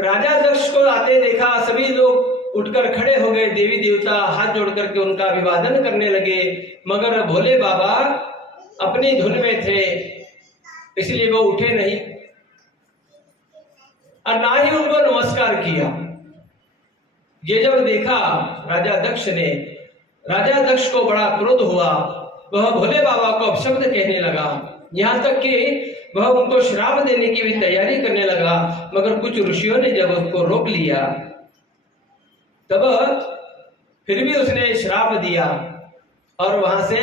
राजा दक्ष को आते देखा, सभी लोग उठकर खड़े हो गए, देवी देवता हाथ जोड़ करके उनका अभिवादन करने लगे, मगर भोले बाबा अपनी धुन में थे, इसलिए वो उठे नहीं और ना ही उनको नमस्कार किया। ये जब देखा राजा दक्ष ने, राजा दक्ष को बड़ा क्रोध हुआ, वह भोले बाबा को अपशब्द कहने लगा, यहाँ तक कि वह उनको श्राप देने की भी तैयारी करने लगा, मगर कुछ ऋषियों ने जब उसको रोक लिया तब फिर भी उसने श्राप दिया और वहां से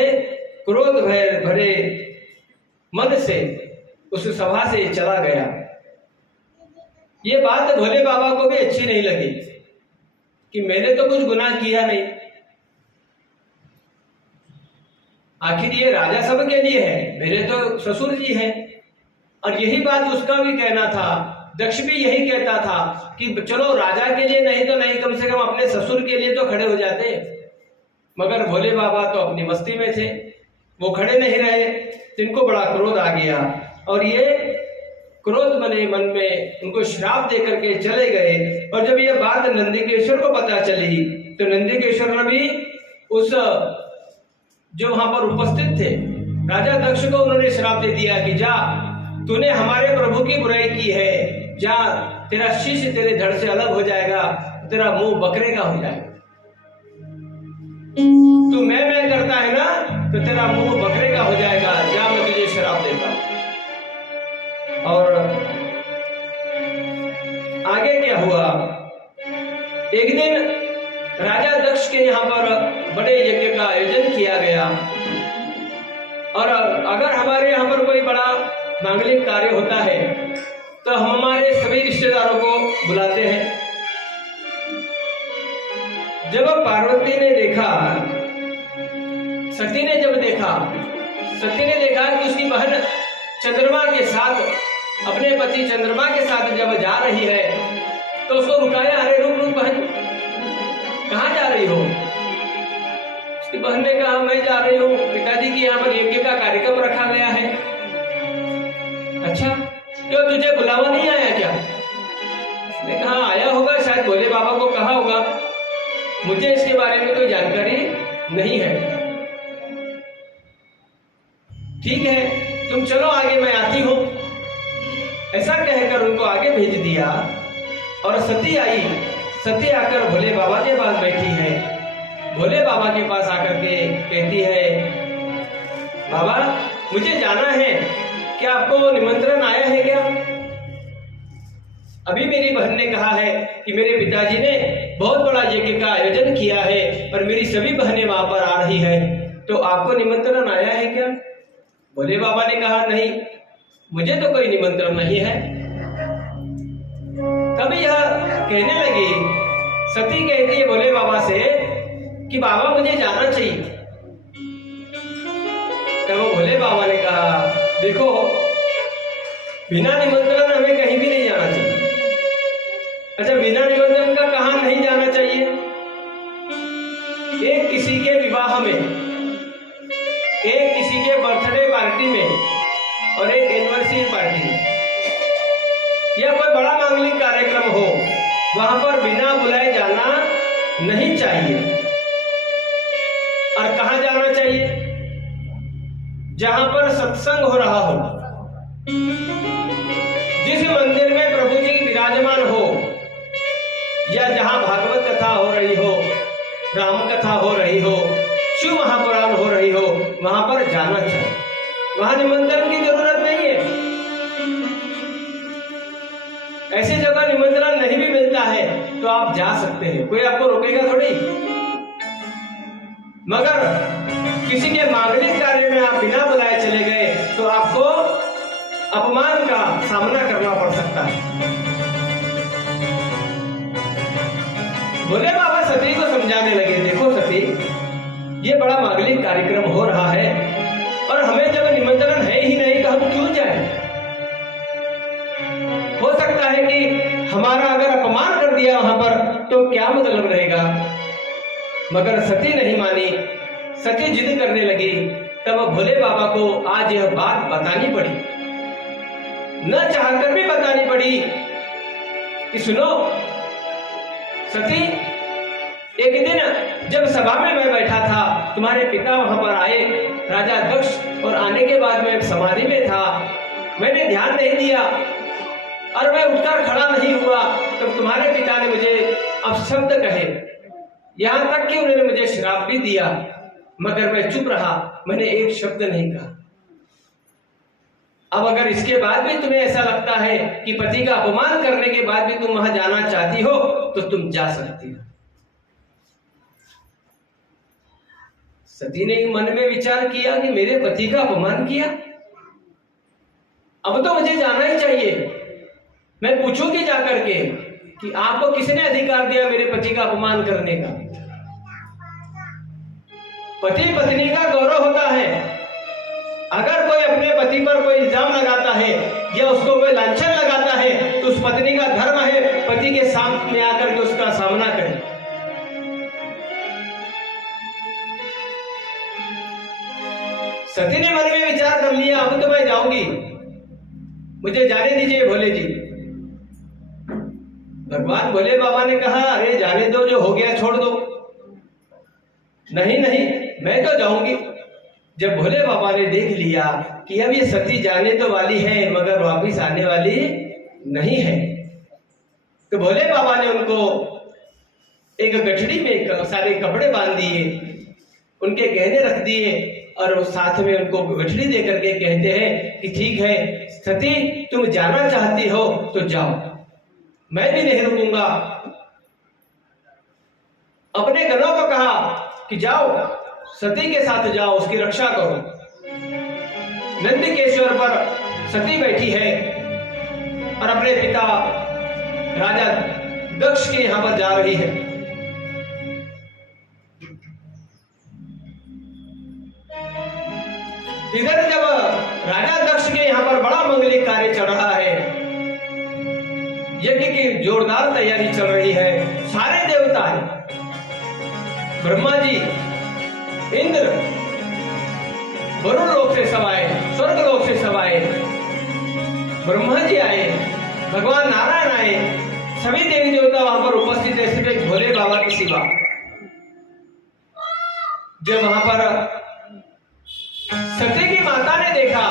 क्रोध भरे मन से उस सभा से चला गया। ये बात भोले बाबा को भी अच्छी नहीं लगी कि मैंने तो कुछ गुनाह किया नहीं, आखिर ये राजा सब के लिए है, मेरे तो ससुर जी हैं। और यही बात उसका भी कहना था, दक्ष भी यही कहता था कि चलो राजा के लिए नहीं तो नहीं, कम से कम अपने ससुर के लिए तो खड़े हो जाते। मगर भोले बाबा तो अपनी मस्ती में थे, वो खड़े नहीं रहे, इनको बड़ा क्रोध आ गया और ये क्रोध बने मन में उनको श्राप दे करके चले गए। और जब ये बात नंदिकेश्वर को पता चली तो नंदिकेश्वर ने भी उस जो वहां पर उपस्थित थे राजा दक्ष को उन्होंने श्राप दे दिया कि जा, तूने हमारे प्रभु की बुराई की है, जा, तेरा शिष्य तेरे धड़ से अलग हो जाएगा, तेरा मुंह बकरे का हो जाएगा। तू मैं करता है ना, तो तेरा मुंह बकरे का हो जाएगा, जा, मैं तुझे श्राप देता हूं। और आगे क्या हुआ, एक दिन राजा दक्ष के यहाँ पर बड़े यज्ञ का आयोजन किया गया और अगर हमारे यहाँ पर कोई बड़ा मांगलिक कार्य होता है तो हम हमारे सभी रिश्तेदारों को बुलाते हैं। जब पार्वती ने देखा, सती ने जब देखा, सती ने देखा कि उसकी बहन चंद्रमा के साथ, अपने पति चंद्रमा के साथ जब जा रही है तो उसको रुकाया, अरे रुक रुक बहन, कहाँ जा रही हो? उसकी बहन ने कहा मैं जा रही हूँ, पिताजी की यहाँ पर यज्ञ का कार्यक्रम रखा गया है। अच्छा, क्यों तुझे बुलावा नहीं आया क्या? उसने कहा आया होगा, शायद भोले बाबा को कहा होगा, मुझे इसके बारे में कोई जानकारी नहीं है। ठीक है, तुम चलो आगे, मैं आती हूं। ऐसा कहकर उनको आगे भेज दिया और सती आई। सती आकर भोले बाबा के पास बैठी है। भोले बाबा के पास आकर के कहती है, बाबा मुझे जाना है, क्या आपको निमंत्रण आया है क्या? अभी मेरी बहन ने कहा है कि मेरे पिताजी ने बहुत बड़ा यज्ञ का आयोजन किया है और मेरी सभी बहनें वहां पर आ रही है, तो आपको निमंत्रण आया है क्या? भोले बाबा ने कहा नहीं, मुझे तो कोई निमंत्रण नहीं है। तब यह कहने लगी, सती कहती है भोले बाबा से कि बाबा मुझे जाना चाहिए। तब भोले बाबा ने कहा, देखो बिना निमंत्रण हमें कहीं भी नहीं जाना चाहिए। अच्छा, बिना निमंत्रण का कहाँ नहीं जाना चाहिए? एक किसी के विवाह में, एक किसी के बर्थडे पार्टी में और एक एनिवर्सरी पार्टी में, या कोई बड़ा मांगलिक कार्यक्रम हो, वहां पर बिना बुलाए जाना नहीं चाहिए। और कहाँ जाना चाहिए? जहां पर सत्संग हो रहा हो, जिस मंदिर में प्रभु जी विराजमान हो, या जहां भागवत कथा हो रही हो, राम कथा हो रही हो, शिव महापुराण हो रही हो, वहां पर जाना चाहिए। वहां निमंत्रण की जरूरत नहीं है। ऐसी जगह निमंत्रण नहीं भी मिलता है तो आप जा सकते हैं, कोई आपको रोकेगा थोड़ी। मगर किसी के मांगलिक कार्य में आप बिना बुलाए चले गए तो आपको अपमान का सामना करना पड़ सकता है। भोले बाबा सती को समझाने लगे, देखो सती, ये बड़ा मांगलिक कार्यक्रम हो रहा है और हमें जब निमंत्रण है ही नहीं तो हम क्यों जाएं? हो सकता है कि हमारा अगर अपमान कर दिया वहां पर तो क्या मतलब रहेगा। मगर सती नहीं मानी, सती जिद करने लगी। तब भोले बाबा को आज यह बात बतानी पड़ी, न चाहकर भी बतानी पड़ी कि सुनो सती, एक दिन जब सभा में मैं बैठा था, तुम्हारे पिता वहां पर आए, राजा दक्ष, और आने के बाद मैं समाधि में था, मैंने ध्यान नहीं दिया और मैं उठकर खड़ा नहीं हुआ, तब तुम्हारे पिता ने मुझे अपशब्द कहे, यहां तक कि उन्होंने मुझे श्राप भी दिया, मगर मैं चुप रहा, मैंने एक शब्द नहीं कहा। अब अगर इसके बाद भी तुम्हें ऐसा लगता है कि पति का अपमान करने के बाद भी तुम वहां जाना चाहती हो, तो तुम जा सकती हो। सती ने मन में विचार किया कि मेरे पति का अपमान किया, अब तो मुझे जाना ही चाहिए। मैं पूछूंगी जाकर के कि आपको किसने अधिकार दिया मेरे पति का अपमान करने का। पति पत्नी का गौरव होता है, अगर कोई अपने पति पर कोई इल्जाम लगाता है या उसको कोई लांछन लगाता है, तो उस पत्नी का धर्म है पति के सामने आकर के उसका सामना करे। सती ने मन में विचार कर लिया, अब तो मैं जाऊंगी, मुझे जाने दीजिए भोले जी। भगवान भोले बाबा ने कहा, अरे जाने दो, जो हो गया छोड़ दो। नहीं नहीं, मैं तो जाऊंगी। जब भोले बाबा ने देख लिया कि अब ये सती जाने तो वाली है मगर वापिस आने वाली नहीं है, तो भोले बाबा ने उनको एक गठड़ी में सारे कपड़े बांध दिए, उनके गहने रख दिए और साथ में उनको गठड़ी दे करके कहते हैं कि ठीक है सती, तुम जाना चाहती हो तो जाओ, मैं भी नहीं रुकूंगा। अपने गणों को कहा कि जाओ सती के साथ जाओ, उसकी रक्षा करो। नंदकेश्वर पर सती बैठी है और अपने पिता राजा दक्ष के यहां पर जा रही है। इधर जब राजा दक्ष के यहां पर बड़ा मंगलिक कार्य चल रहा है, यज्ञ की जोरदार तैयारी चल रही है, सारे देवता हैं, ब्रह्मा जी, इंद्र, वरुण लोक से सब आए, स्वर्ग लोक से सब आए, ब्रह्मा जी आए, भगवान नारायण आए, सभी देवी देवता वहां पर उपस्थित है, सिर्फ भोले बाबा की सिवा। जब वहां पर सती की माता ने देखा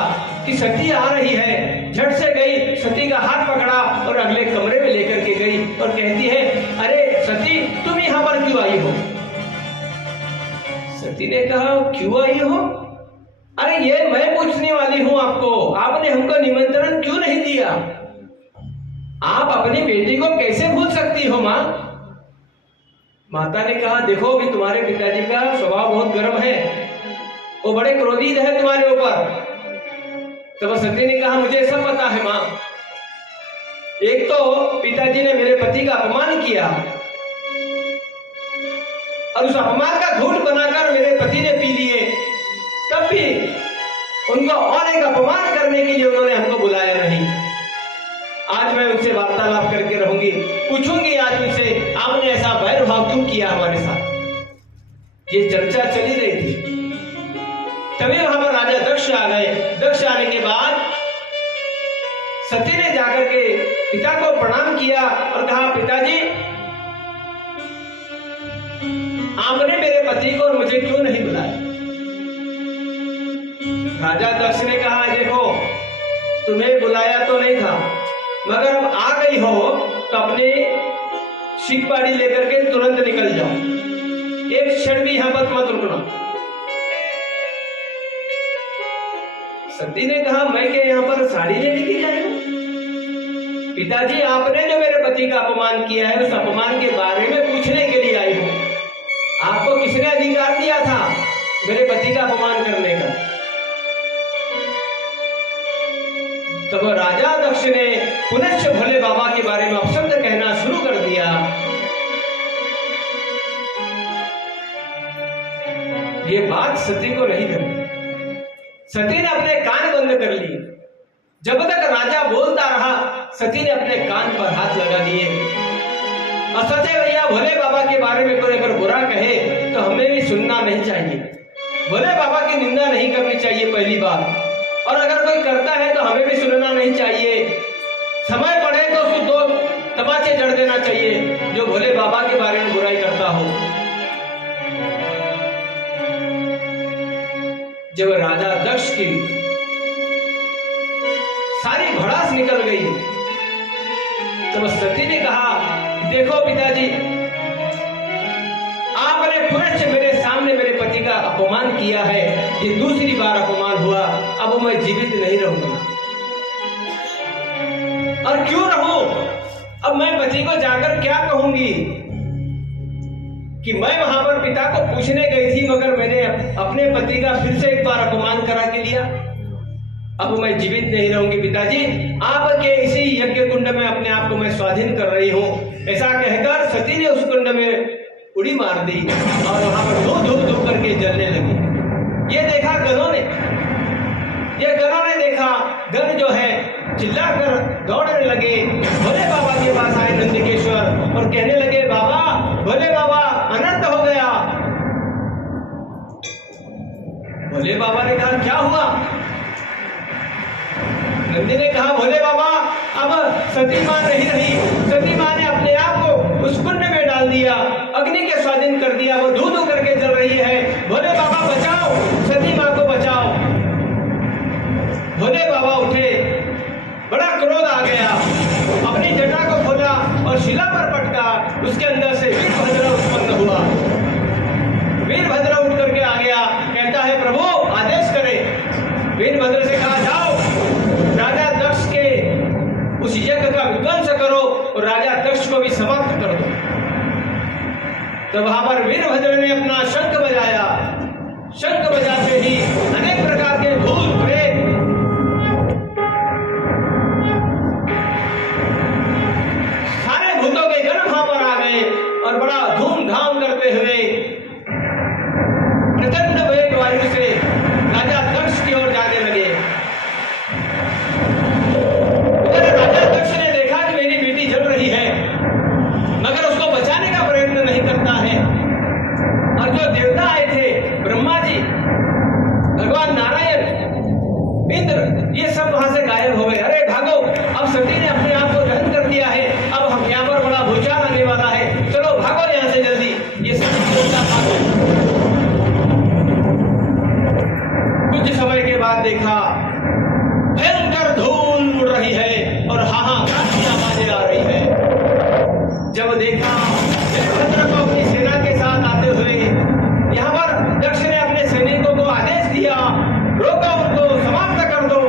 कि सती आ रही है, झट से गई, सती का हाथ पकड़ा और अगले कमरे में लेकर के गई और कहती है, अरे सती, तुम यहां पर क्यों आई हो? सती ने कहा, क्यों आई हो? अरे ये मैं पूछने वाली हूं आपको, आपने हमको निमंत्रण क्यों नहीं दिया? आप अपनी बेटी को कैसे भूल सकती हो मां? माता ने कहा, देखो अभी तुम्हारे पिताजी का स्वभाव बहुत गर्म है, वो बड़े क्रोधित है तुम्हारे ऊपर। तब सती ने कहा, मुझे सब पता है मां, एक तो पिताजी ने मेरे पति का अपमान किया और उस अपमान का घूंट बनाकर मेरे पति ने पी लिए, तब भी उनको और एक अपमान करने के लिए उन्होंने हमको बुलाया नहीं। आज मैं उनसे वार्तालाप करके रहूंगी, पूछूंगी आज उनसे, आपने ऐसा वैरभाव क्यों किया हमारे साथ? ये चर्चा चली रही थी। तभी वहां पर राजा दक्ष आ गए। दक्ष आने के बाद सती ने जाकर के पिता को प्रणाम किया और कहा, पिताजी, आपने मेरे पति को और मुझे क्यों नहीं बुलाया? राजा दक्ष ने कहा, देखो तुम्हें बुलाया तो नहीं था, मगर अब आ गई हो तो अपने शीख पाड़ी लेकर के तुरंत निकल जाओ, एक क्षण भी यहां पर मत रुकना। सती ने कहा, मैं क्या यहाँ पर साड़ी लेने की जाए? पिताजी, आपने जो मेरे पति का अपमान किया है, उस अपमान के बारे में पूछने के लिए आई हूं। आपको किसने अधिकार दिया था मेरे पति का अपमान करने का? तब राजा दक्ष ने पुनश्च भोले बाबा के बारे में अपशब्द कहना शुरू कर दिया। ये बात सती को नहीं करनी। सती ने अपने कान बंद कर लिए। जब तक राजा बोलता रहा, सती ने अपने कान पर हाथ लगा दिए। और सचे भैया, भोले बाबा के बारे में कोई अगर बुरा कहे तो हमें भी सुनना नहीं चाहिए, भोले बाबा की निंदा नहीं करनी चाहिए पहली बात, और अगर कोई करता है तो हमें भी सुनना नहीं चाहिए। समय पड़े तो उसको दो तमाचे जड़ देना चाहिए जो भोले बाबा के बारे में बुराई करता हो। जब राजा दक्ष की सारी भड़ास निकल गई तो सती ने कहा, देखो पिताजी, आपने पुनश्च मेरे सामने मेरे पति का अपमान किया है, ये दूसरी बार अपमान हुआ, अब मैं जीवित नहीं रहूंगी। और क्यों रहूं? अब मैं पति को जाकर क्या कहूंगी कि मैं वहां पर पिता को पूछने गई थी मगर मैंने अपने पति का फिर से एक बार अपमान करा के लिया, अब मैं जीवित नहीं रहूंगी। पिताजी, आपके इसी यज्ञ कुंड में अपने आप को मैं स्वाधीन कर रही हूं। ऐसा कहकर सती ने उस कुंड में उड़ी मार दी और वहां पर धूप करके जलने लगी। ये देखा गणों ने, देखा, गण जो है चिल्लाकर दौड़ने लगे, भोले बाबा के पास आए नंदिकेश्वर और कहने लगे, बाबा, भोले बाबा, अनर्थ हो गया। भोले बाबा ने कहा, क्या हुआ? नंदी ने कहा, भोले बाबा, अब सती मां नहीं रही, सती मां ने अपने आप को उस कुंड में डाल दिया, अग्नि के स्वाधीन कर दिया, वो धू करके जल रही है। भोले बाबा बचाओ, सती मां को बचाओ। भोले बाबा उठे, बड़ा क्रोध आ गया, अपनी जटा को खोला और शिला पर पटका, उसके अंदर से वीरभद्र उत्पन्न हुआ। वीरभद्र उठ करके आ गया, कहता है, प्रभु आदेश करें। वीरभद्र से कहा, जाओ राजा दक्ष के उस यज्ञ का विध्वंस करो और राजा दक्ष को भी समाप्त कर दो। तो वहां पर वीरभद्र ने अपना शंख बजाया। शंख बजाते ही अनेक प्रकार के भूत प्रेत सारे भूतों के गण वहां पर आ गए और बड़ा धूमधाम करते हुए प्रचंड वेग वायु से राजा दक्ष की ओर जाने लगे। राजा दक्ष ने देखा कि मेरी बेटी जल रही है मगर उसको बचाने का प्रयत्न नहीं करता है। और जो देवता आए थे, ब्रह्मा जी, भगवान नारायण, इंद्र, ये सब वहां से गायब हो गए। अरे भागो, अब सती ने अपने आप को दहन कर दिया है, अब हम यहाँ पर बड़ा भूचाल आने वाला है, चलो भागो यहाँ से जल्दी। ये सब देवता भागो। कुछ समय के बाद देखा भयंकर धूल उड़ रही है और हाहाकार की आवाजें आ रही है। जब देखा वीरभद्र को अपनी सेना के साथ आते हुए, यहाँ पर दक्ष ने अपने सैनिकों को आदेश दिया, रोको उनको, समाप्त कर दो।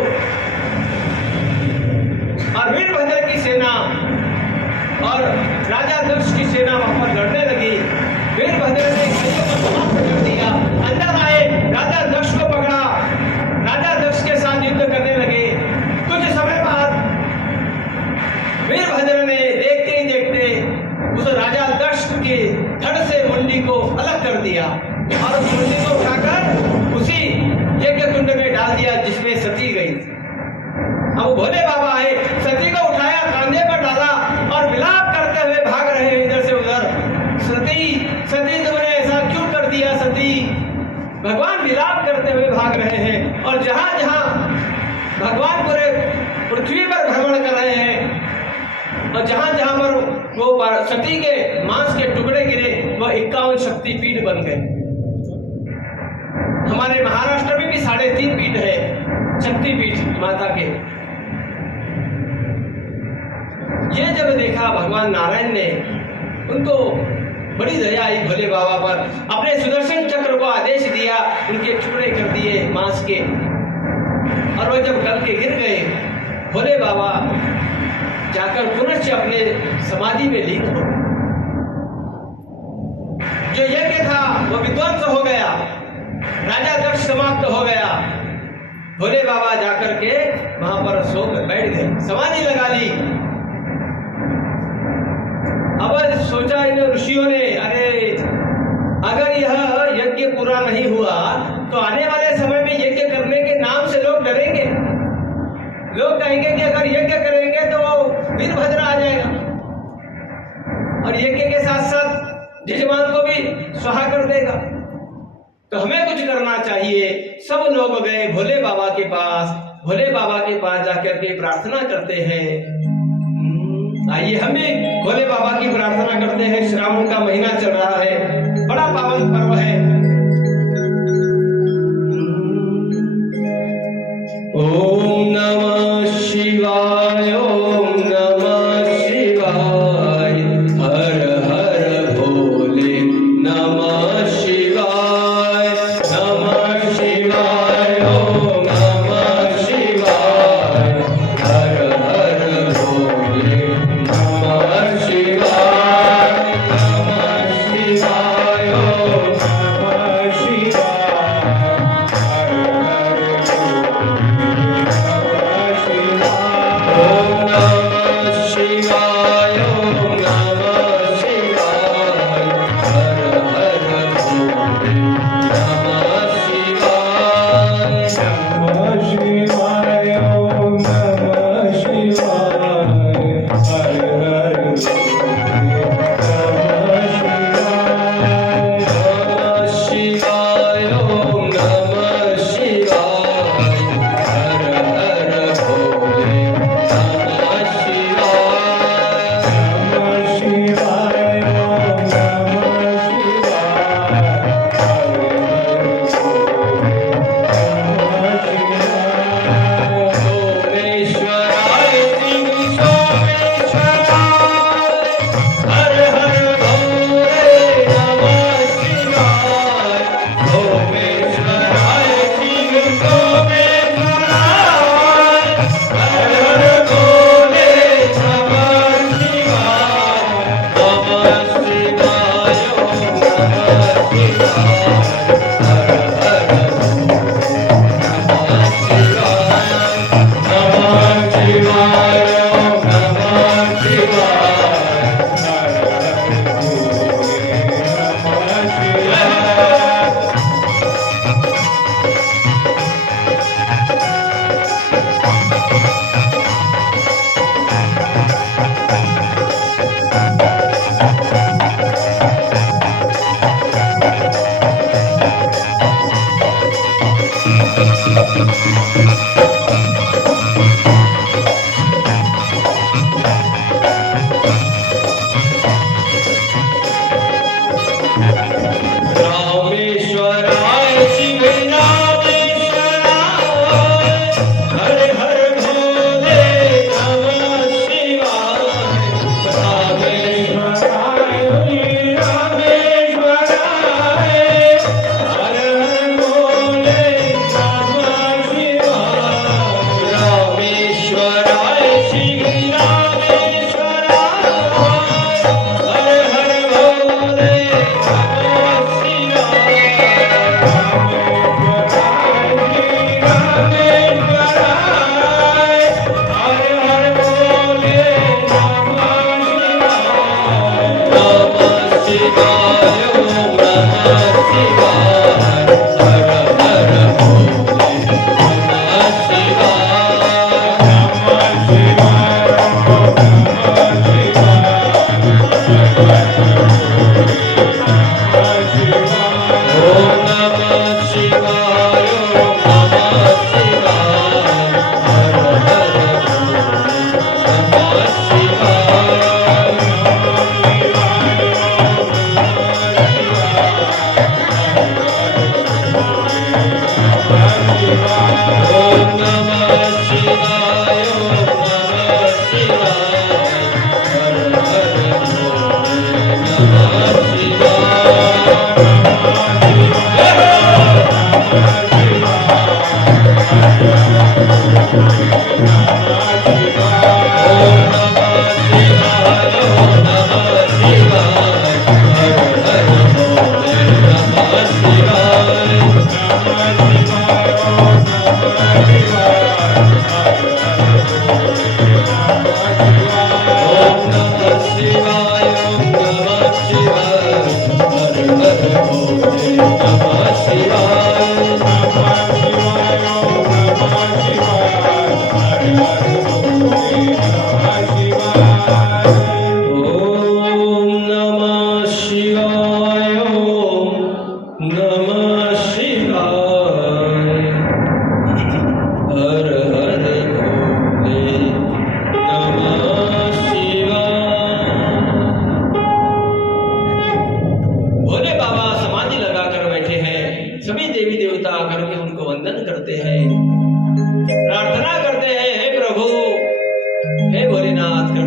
और वीरभद्र की सेना और राजा दक्ष की सेना वहां पर लड़ने लगी। वीरभद्र ने सैनिकों को समाप्त कर दिया, अंदर आए, राजा दक्ष को पकड़ा, राजा दक्ष के साथ युद्ध करने लगे। कुछ समय बाद वीरभद्र ने देखते ही देखते उस राजा दक्ष के धड़ से मुंडी को अलग कर दिया और उस मुंडी को उठाकर उसी यज्ञ कुंड में डाल दिया जिसमें सती गई। अब भोले बाबा आए, सती को उठाया, कांधे पर डाला और विलाप करते हुए भाग रहे हैं इधर से उधर। सती, सती तुमने ऐसा क्यों कर दिया? सती, भगवान विलाप करते हुए भाग रहे हैं और जहां जहां भगवान पूरे पृथ्वी पर भ्रमण कर रहे हैं और जहां जहां पर वो सती के मांस के टुकड़े गिरे, वह 51 शक्तिपीठ बन गए। हमारे महाराष्ट्र में भी 3.5 पीठ है, शक्तिपीठ माता के। ये जब देखा भगवान नारायण ने, उनको बड़ी दया आई भोले बाबा पर, अपने सुदर्शन चक्र को आदेश दिया, उनके टुकड़े कर दिए मांस के। और वो जब गल के गिर गए, भोले बाबा जाकर पुनश्च अपने समाधि में लीन हो। जो यज्ञ था वो विध्वंस हो गया, राजा दक्ष समाप्त हो गया। भोले बाबा जाकर के वहां पर सोकर बैठ गए, समाधि लगा ली। अब सोचा इन ऋषियों ने, अरे अगर यह यज्ञ पूरा नहीं हुआ तो आने वाले समय में यज्ञ करने के नाम से लोग डरेंगे। लोग कहेंगे कि अगर यज्ञ करेंगे तो वीरभद्र आ जाएगा और यज्ञ के साथ साथ यजमान को भी स्वाहा कर देगा। तो हमें कुछ करना चाहिए। सब लोग गए भोले बाबा के पास। भोले बाबा के पास जाकर के प्रार्थना करते हैं, आइए हम भी भोले बाबा की प्रार्थना करते हैं। श्रावण का महीना चल रहा है, बड़ा पावन पर्व है। ओम नमः शिवाय, ओम नमः शिवाय, हर हर भोले नमः शिवाय, नमः शिवाय, ओम नमः शिवाय, हर हर भोले नमः शिवाय, नमः शिवाय, ओम नमः शिवाय, हर हर भोले नमः शिवाय, ओम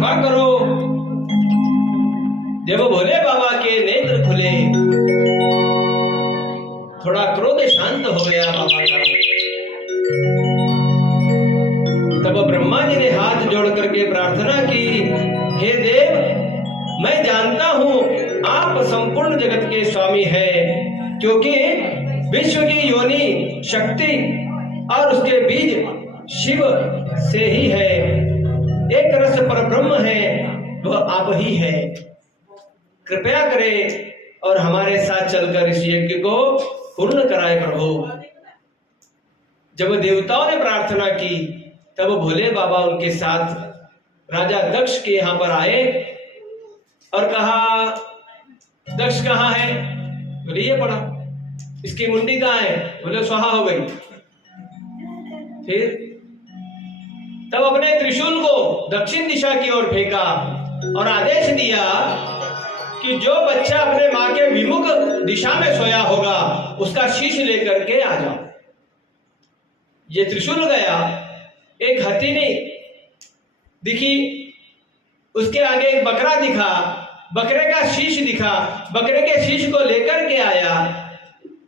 कृपा करो। जब भोले बाबा के नेत्र खुले, थोड़ा क्रोध शांत हो गया बाबा का। तब ब्रह्मा जी ने हाथ जोड़ करके प्रार्थना की, हे देव, मैं जानता हूं आप संपूर्ण जगत के स्वामी हैं, क्योंकि विश्व की योनि शक्ति और उसके बीज शिव से ही है। एक रस पर ब्रह्म है, वह आप ही है। कृपया करें और हमारे साथ चलकर इस यज्ञ को पूर्ण कराए प्रभु। जब देवताओं ने प्रार्थना की, तब भोले बाबा उनके साथ राजा दक्ष के यहां पर आए और कहा, दक्ष कहाँ है? बोले ये पड़ा। इसकी मुंडी कहाँ है? बोले स्वाहा हो गई। फिर तब अपने त्रिशूल को दक्षिण दिशा की ओर फेंका और आदेश दिया कि जो बच्चा अपने मां के विमुख दिशा में सोया होगा, उसका शीश लेकर के आ जाओ। ये त्रिशूल गया, एक हथीनी दिखी, उसके आगे एक बकरा दिखा, बकरे का शीश दिखा, बकरे के शीश को लेकर के आया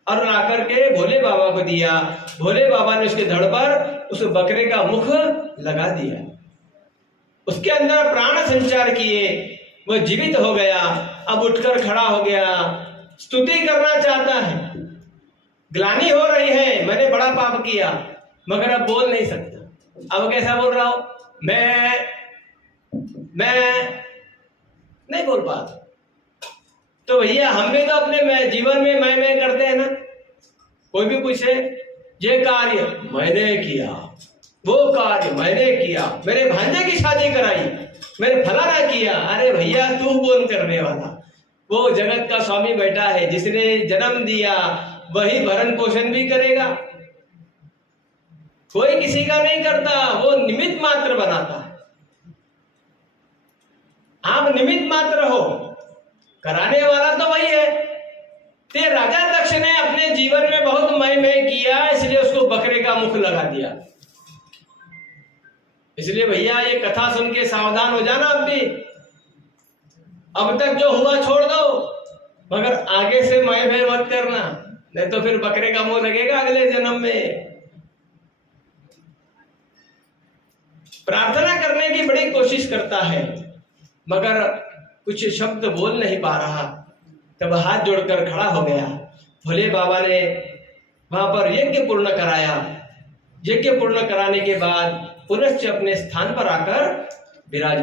और लाकर के भोले बाबा को दिया। भोले बाबा ने उसके धड़ पर उस बकरे का मुख लगा दिया, उसके अंदर प्राण संचार किए, वह जीवित हो गया। अब उठकर खड़ा हो गया, स्तुति करना चाहता है, ग्लानि हो रही है, मैंने बड़ा पाप किया, मगर अब बोल नहीं सकता। अब कैसा बोल रहा हूं? मैं नहीं बोल पाता। तो भैया हम भी तो अपने जीवन में मैं करते हैं ना। कोई भी पूछे, ये कार्य मैंने किया, वो कार्य मैंने किया, मेरे भांजे की शादी कराई, मैंने फलाना किया। अरे भैया तू कौन करने वाला? वो जगत का स्वामी बैठा है, जिसने जन्म दिया वही भरण पोषण भी करेगा। कोई किसी का नहीं करता, वो निमित्त मात्र बनाता है। आप निमित्त मात्र हो, कराने वाला तो वही है। ते राजा दक्ष ने अपने जीवन में बहुत मैं किया, इसलिए उसको बकरे का मुख लगा दिया। इसलिए भैया ये कथा सुन के सावधान हो जाना। अब भी, अब तक जो हुआ छोड़ दो, मगर आगे से मैं मत करना, नहीं तो फिर बकरे का मुंह लगेगा अगले जन्म में। प्रार्थना करने की बड़ी कोशिश करता है, मगर कुछ शब्द बोल नहीं पा रहा। तब हाथ जोड़कर खड़ा हो गया। भोले बाबा ने वहां पर यज्ञ पूर्ण कराया। यज्ञ पूर्ण कराने के बाद पुनश्च अपने स्थान पर आकर विराजमान